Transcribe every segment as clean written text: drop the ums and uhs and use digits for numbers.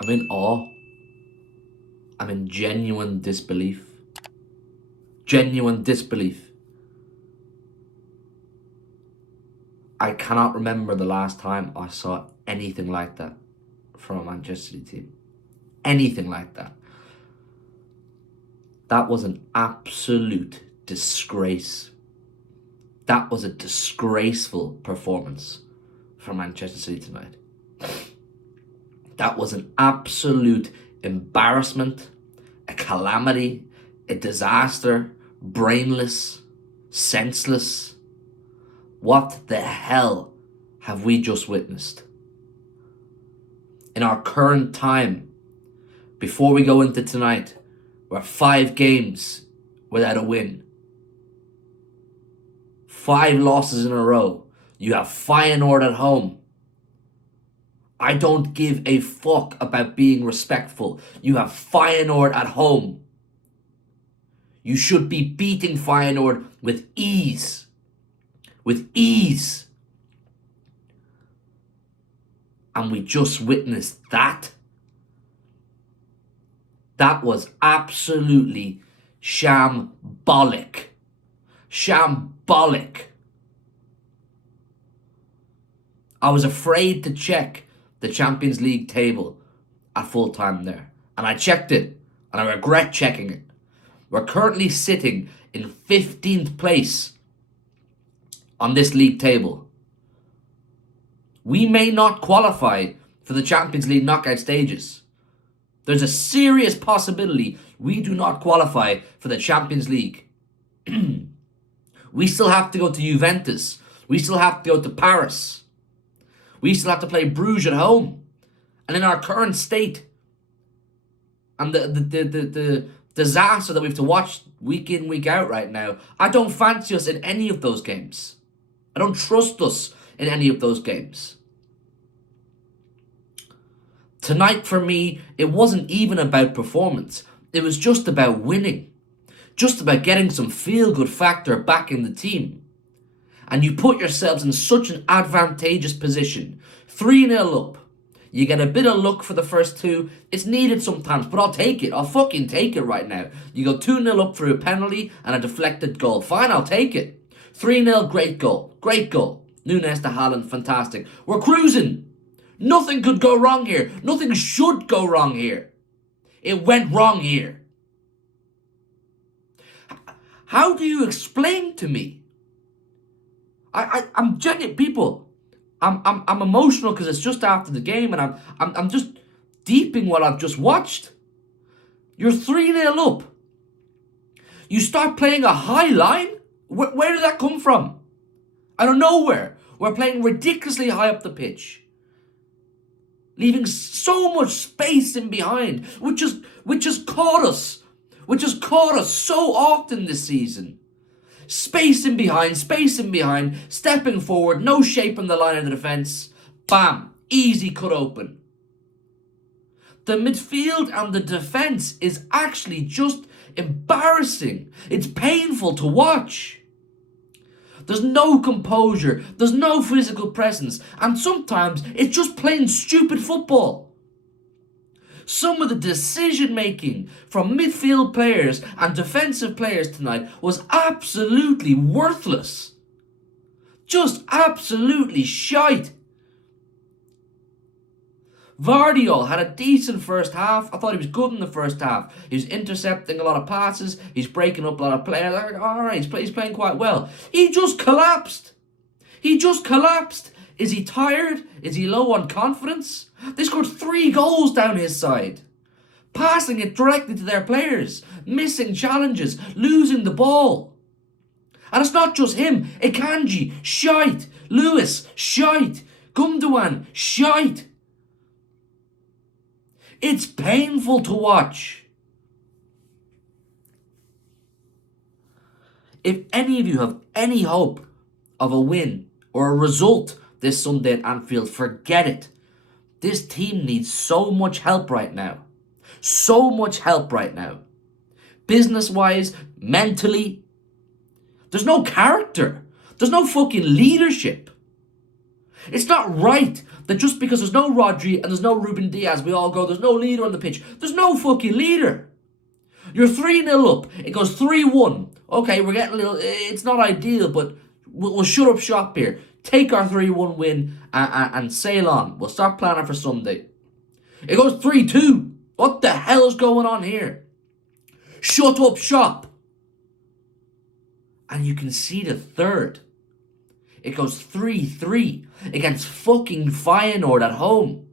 I'm in awe. I'm in genuine disbelief. Genuine disbelief. I cannot remember the last time I saw anything like that from a Manchester City team. Anything like that. That was an absolute disgrace. That was a disgraceful performance from Manchester City tonight. That was an absolute embarrassment, a calamity, a disaster, brainless, senseless. What the hell have we just witnessed? In our current time, before we go into tonight, we're 5 games without a win. 5 losses in a row. You have Feyenoord at home. I don't give a fuck about being respectful. You have Feyenoord at home. You should be beating Feyenoord with ease. With ease. And we just witnessed that. That was absolutely shambolic. Shambolic. I was afraid to check the Champions League table at full time there. And I checked it. And I regret checking it. We're currently sitting in 15th place on this league table. We may not qualify for the Champions League knockout stages. There's a serious possibility we do not qualify for the Champions League. We still have to go to Juventus. We still have to go to Paris. We still have to play Bruges at home. And in our current state, and the disaster that we have to watch week in, week out right now, I don't fancy us in any of those games. I don't trust us in any of those games. Tonight for me, it wasn't even about performance. It was just about winning. Just about getting some feel-good factor back in the team. And you put yourselves in such an advantageous position. 3-0 up. You get a bit of luck for the first 2. It's needed sometimes, but I'll take it. I'll fucking take it right now. You go 2-0 up through a penalty and a deflected goal. Fine, I'll take it. 3-0, great goal. Great goal. Nunes to Haaland, fantastic. We're cruising. Nothing could go wrong here. Nothing should go wrong here. It went wrong here. How do you explain to me? I'm genuine, people. I'm emotional because it's just after the game, and I'm just deeping what I've just watched. You're 3-0 up. You start playing a high line. Where did that come from? Out of nowhere. We're playing ridiculously high up the pitch, leaving so much space in behind, which has caught us so often this season. Space in behind, stepping forward, no shape in the line of the defence. Bam, easy cut open. The midfield and the defence is actually just embarrassing. It's painful to watch. There's no composure, there's no physical presence, and sometimes it's just plain stupid football. Some of the decision making from midfield players and defensive players tonight was absolutely worthless. Just absolutely shite. Vardiol had a decent first half. I thought he was good in the first half. He was intercepting a lot of passes. He's breaking up a lot of players. Alright, he's playing quite well. He just collapsed. Is he tired? Is he low on confidence? They scored 3 goals down his side. Passing it directly to their players. Missing challenges. Losing the ball. And it's not just him. Akanji, shite. Lewis, shite. Gundogan, shite. It's painful to watch. If any of you have any hope of a win or a result this Sunday at Anfield, forget it. This team needs so much help right now. So much help right now. Business-wise, mentally. There's no character. There's no fucking leadership. It's not right that just because there's no Rodri and there's no Ruben Diaz, we all go, there's no leader on the pitch. There's no fucking leader. You're 3-0 up. It goes 3-1. Okay, we're getting a little... It's not ideal, but we'll shut up shop here. Take our 3-1 win and sail on. We'll start planning for Sunday. It goes 3-2. What the hell is going on here? Shut up shop. And you can see the third. It goes 3-3 against fucking Feyenoord at home.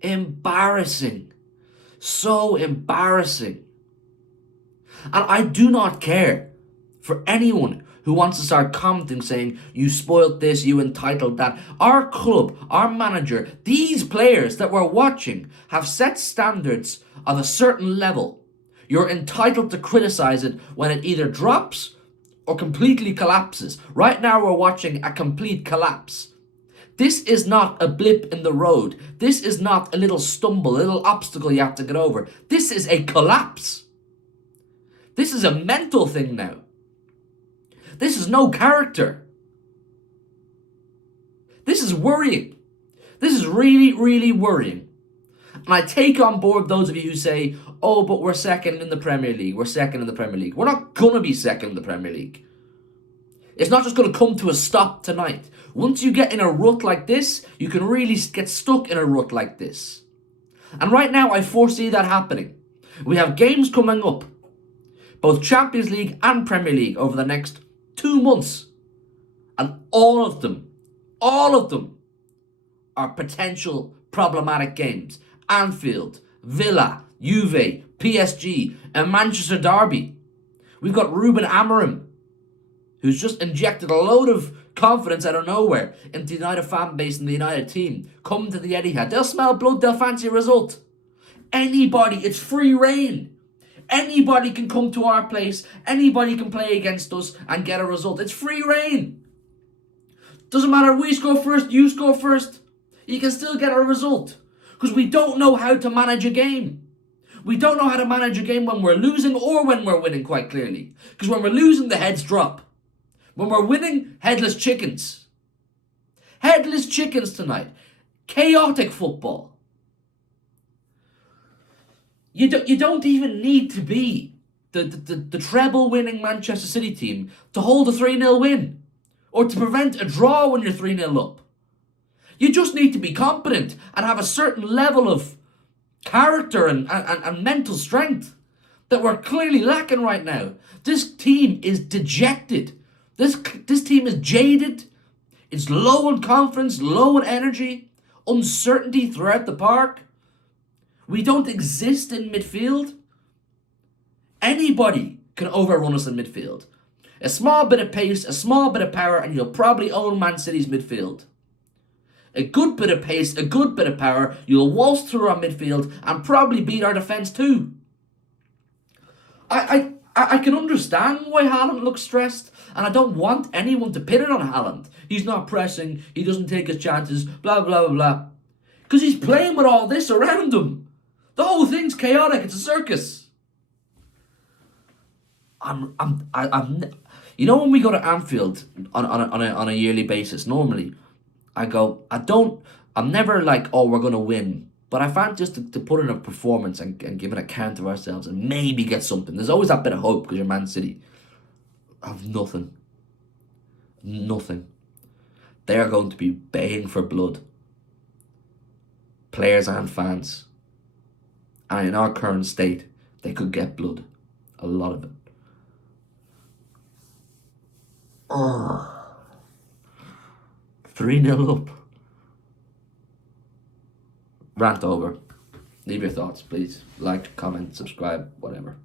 Embarrassing. So embarrassing. And I do not care for anyone who wants to start commenting saying, you spoilt this, you entitled that. Our club, our manager, these players that we're watching have set standards of a certain level. You're entitled to criticize it when it either drops or completely collapses. Right now we're watching a complete collapse. This is not a blip in the road. This is not a little stumble, a little obstacle you have to get over. This is a collapse. This is a mental thing now. This is no character. This is worrying. This is really, really worrying. And I take on board those of you who say, oh, but we're second in the Premier League. We're second in the Premier League. We're not going to be second in the Premier League. It's not just going to come to a stop tonight. Once you get in a rut like this, you can really get stuck in a rut like this. And right now, I foresee that happening. We have games coming up, both Champions League and Premier League, over the next 2 months. And all of them are potential problematic games. Anfield, Villa, Juve, PSG, and Manchester Derby. We've got Ruben Amorim, who's just injected a load of confidence out of nowhere into the United fan base and the United team. Come to the Etihad. They'll smell blood, they'll fancy a result. Anybody, it's free reign. Anybody can come to our place. Anybody can play against us and get a result. It's free reign. Doesn't matter, we score first, you score first. You can still get a result. Because we don't know how to manage a game. We don't know how to manage a game when we're losing or when we're winning, quite clearly. Because when we're losing, the heads drop. When we're winning, headless chickens. Headless chickens tonight. Chaotic football. You don't even need to be the treble-winning Manchester City team to hold a 3-0 win. Or to prevent a draw when you're 3-0 up. You just need to be competent and have a certain level of character and mental strength that we're clearly lacking right now. This team is dejected. This team is jaded. It's low in confidence, low in energy, uncertainty throughout the park. We don't exist in midfield. Anybody can overrun us in midfield. A small bit of pace, a small bit of power, and you'll probably own Man City's midfield. A good bit of pace, a good bit of power, you'll waltz through our midfield and probably beat our defence too. I can understand why Haaland looks stressed, and I don't want anyone to pin it on Haaland. He's not pressing, he doesn't take his chances, blah, blah, blah, blah. Because he's playing with all this around him. The whole thing's chaotic, it's a circus. You know when we go to Anfield on a yearly basis, normally, I'm never like, oh, we're going to win. But I find just to put in a performance and give an account of ourselves and maybe get something. There's always that bit of hope because you're Man City. I have nothing. Nothing. They are going to be baying for blood. Players and fans. And in our current state, they could get blood. A lot of it. Oh. 3-0 up. Rant over. Leave your thoughts, please. Like, comment, subscribe, whatever.